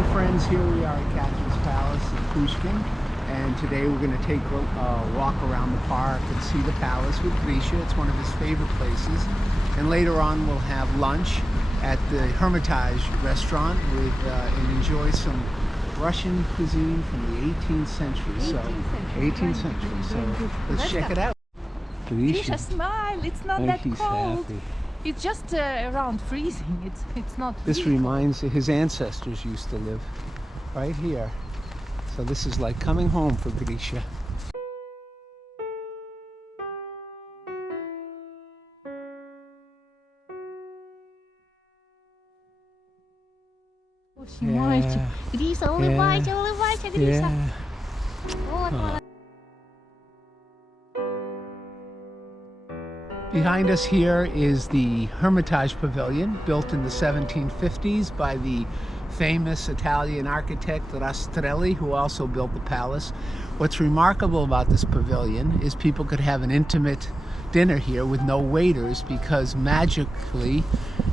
Hello friends, here we are at Catherine's Palace in Pushkin, and today we're going to take a walk around the park and see the palace with Grisha. It's one of his favorite places, and later on we'll have lunch at the Hermitage Restaurant and enjoy some Russian cuisine from the 18th century. So 18th century. So let's check it out. Grisha, smile. It's not that cold. Happy. It's just around freezing. It's not. This reminds his ancestors used to live right here. So this is like coming home for Grisha. Мальчик. Гриша, улыбайся, улыбайся, Гриша. Вот, молодец. Behind us here is the Hermitage Pavilion, built in the 1750s by the famous Italian architect Rastrelli, who also built the palace. What's remarkable about this pavilion is people could have an intimate dinner here with no waiters, because magically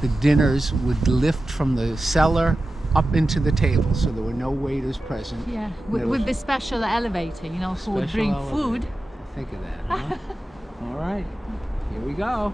the dinners would lift from the cellar up into the table, so there were no waiters present. Yeah, with the special elevator, you know, who would bring food. Think of that, huh? All right. Here we go.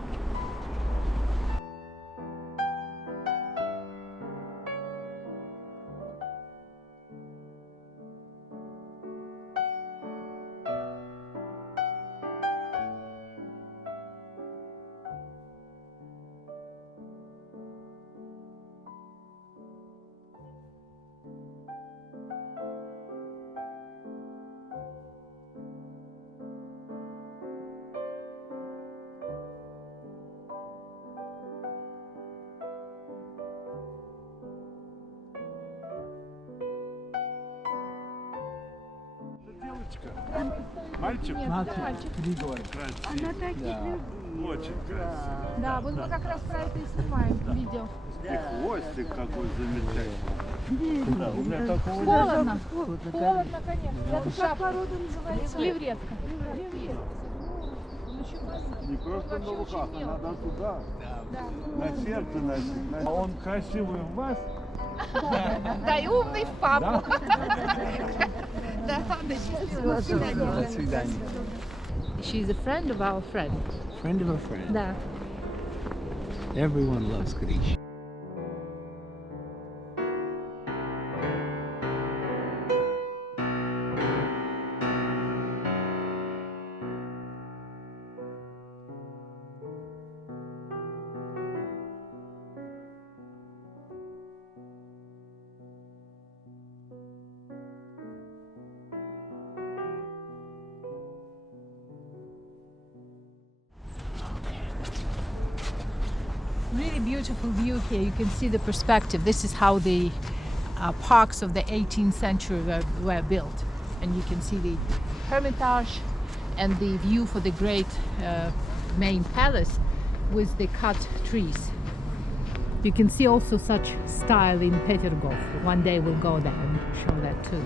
Мальчик? Мальчик. Григорий. Она таких любит. Очень красивый. Да, вот мы как раз про это и снимаем видео. И хвостик какой замечательный. Да, у меня такого нет. Холодно. Холодно, конечно. Это шапка порода называется? Livretka. Не просто на руках, а надо туда. На сердце носить. А он красивый в вас? Да, и умный в папу. Да, До свидания. She's a friend of our friend. Friend of a friend. Да. Everyone loves Grisha. Really beautiful view here. You can see the perspective. This is how the parks of the 18th century were built. And you can see the Hermitage and the view for the great main palace with the cut trees. You can see also such style in Petersburg. One day we'll go there and show that too.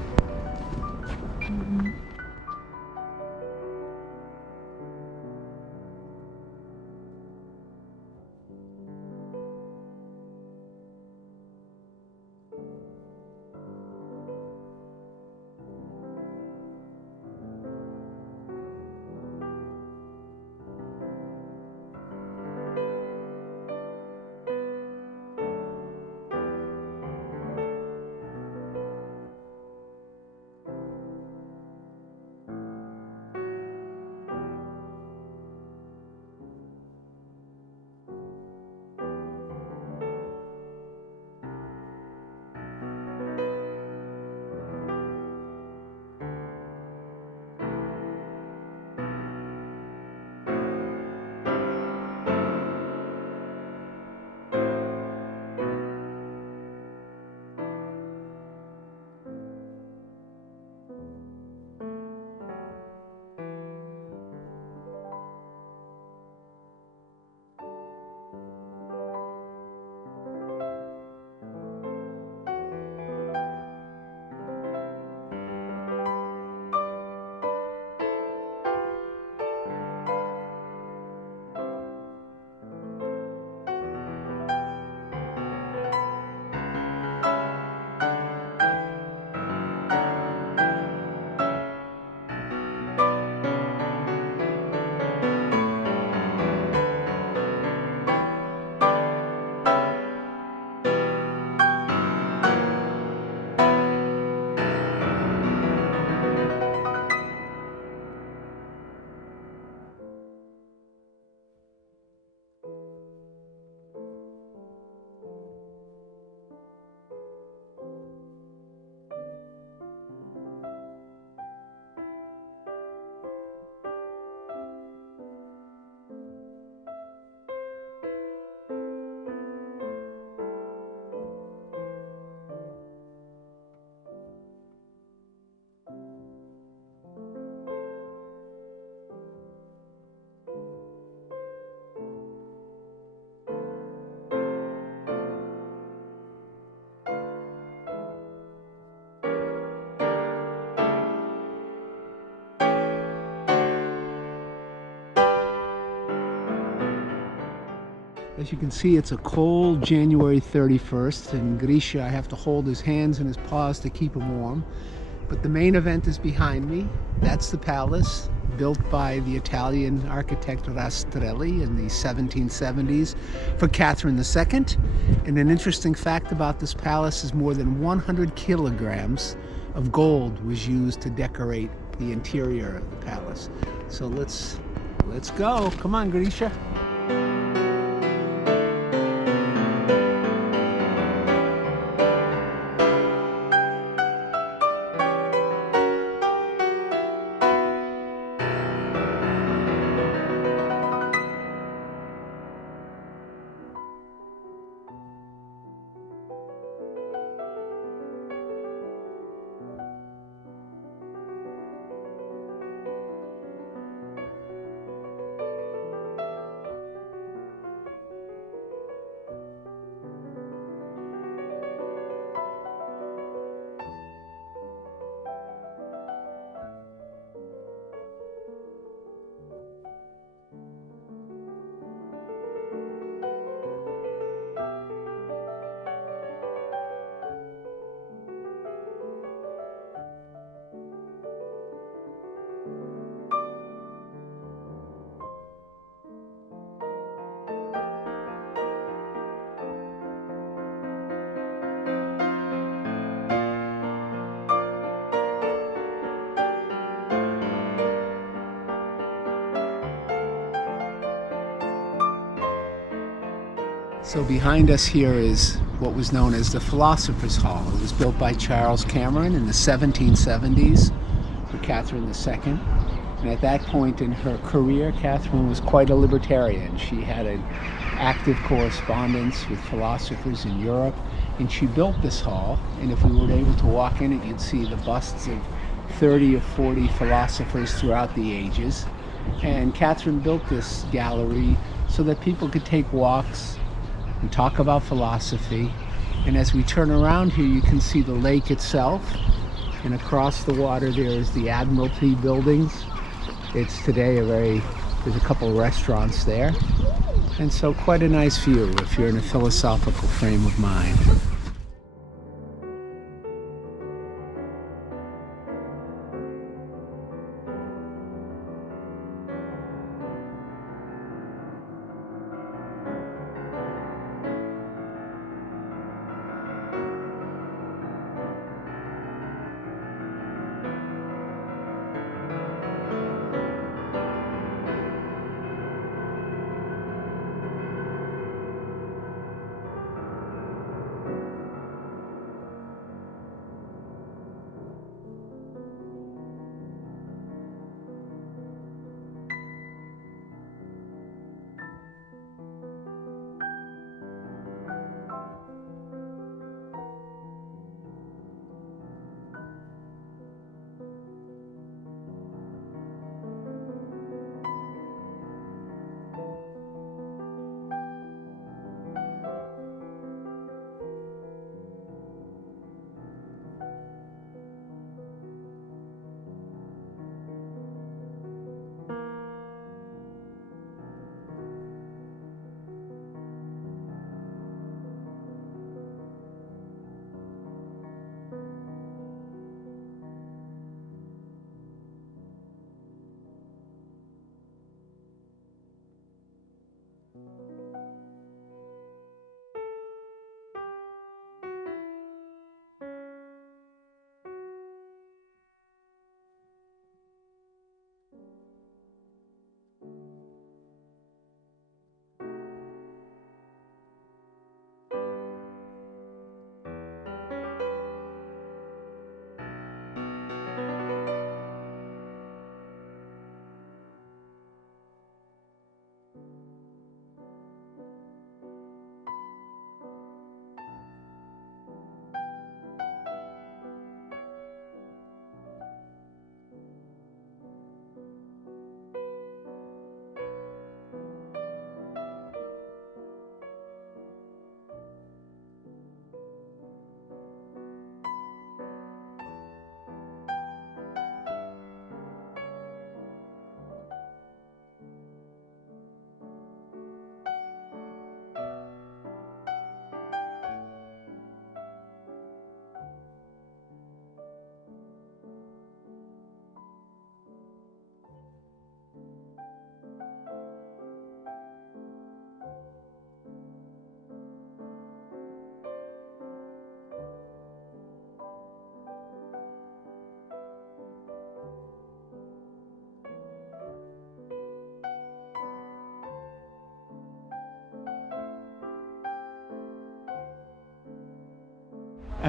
As you can see, it's a cold January 31st, and Grisha, I have to hold his hands and his paws to keep him warm. But the main event is behind me. That's the palace, built by the Italian architect Rastrelli in the 1770s for Catherine II. And an interesting fact about this palace is more than 100 kilograms of gold was used to decorate the interior of the palace. So let's go. Come on, Grisha. So behind us here is what was known as the Philosophers Hall. It was built by Charles Cameron in the 1770s for Catherine II. And at that point in her career, Catherine was quite a libertarian. She had an active correspondence with philosophers in Europe, and she built this hall. And if we were able to walk in it, you'd see the busts of 30 or 40 philosophers throughout the ages. And Catherine built this gallery so that people could take walks and talk about philosophy. And as we turn around here, you can see the lake itself, and across the water there is the Admiralty buildings. It's today there's a couple restaurants there, and so quite a nice view if you're in a philosophical frame of mind.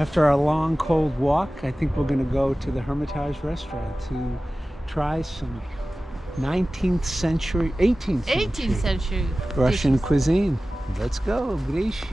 After our long, cold walk, I think we're going to go to the Hermitage Restaurant to try some 18th century 18th century Russian dishes. cuisine. Let's go, Grisha.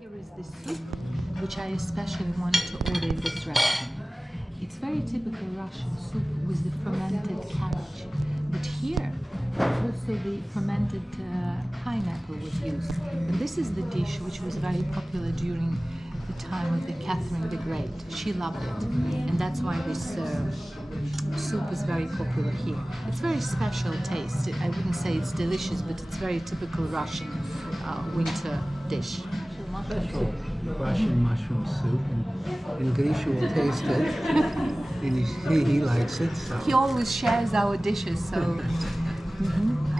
Here is the soup, which I especially wanted to order in this restaurant. It's very typical Russian soup with the fermented cabbage. But here, also the fermented pineapple was used. And this is the dish which was very popular during the time of the Catherine the Great. She loved it. And that's why this soup is very popular here. It's very special taste. I wouldn't say it's delicious, but it's very typical Russian winter dish. Russian mushroom soup, and Grisha will taste it. And he likes it. So. He always shares our dishes, so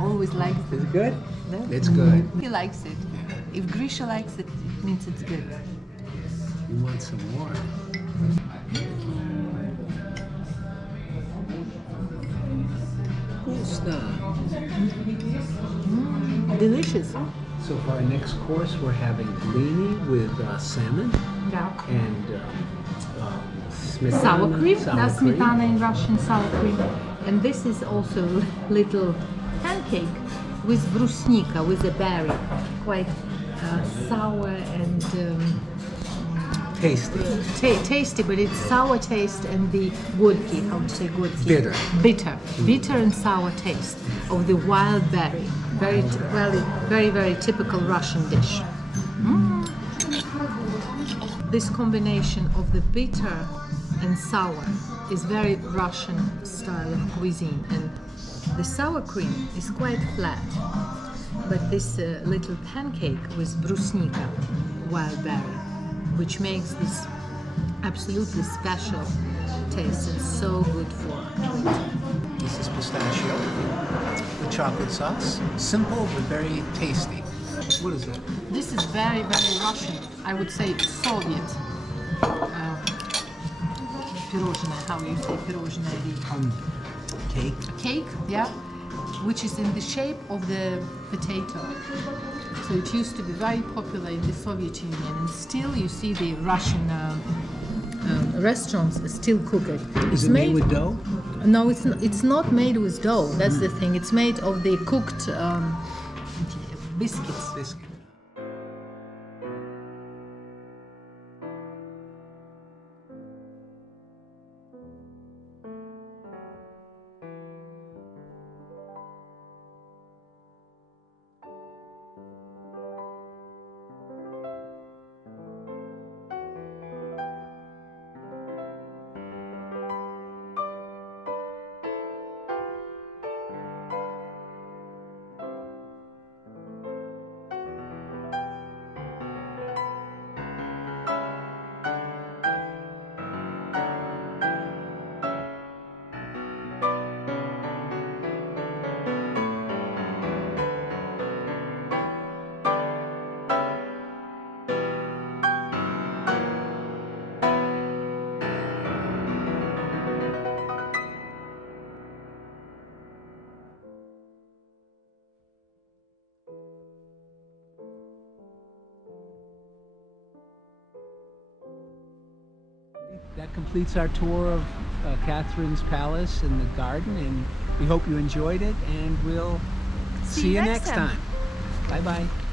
always likes it. Is it good? No? It's good. He likes it. If Grisha likes it, it means it's good. You want some more? Delicious. So for our next course, we're having blini with salmon Yeah. and smetana. Sour cream. Sour That's cream. smetana in Russian, sour cream. And this is also little pancake with brusnika, with a berry. Quite sour and Tasty. tasty, but it's sour taste and the gorky, how to say gorky? Bitter. Bitter and sour taste of the wild berry. Very typical Russian dish. This combination of the bitter and sour is very Russian style of cuisine, and the sour cream is quite flat, but this little pancake with brusnika, wild berry, which makes this absolutely special taste and so good for winter. This is pistachio with chocolate sauce. Simple but very tasty. What is that? This is very Russian. I would say Soviet. Пирожное, how you say пирожное? Cake. Cake, yeah, which is in the shape of the potato. So it used to be very popular in the Soviet Union, and still you see the Russian restaurants still cook it. Is it made with dough? No, it's not made with dough. That's the thing. It's made of the cooked biscuits. Biscuit. That completes our tour of Catherine's palace and the garden, and we hope you enjoyed it, and we'll see you next time. Bye-bye.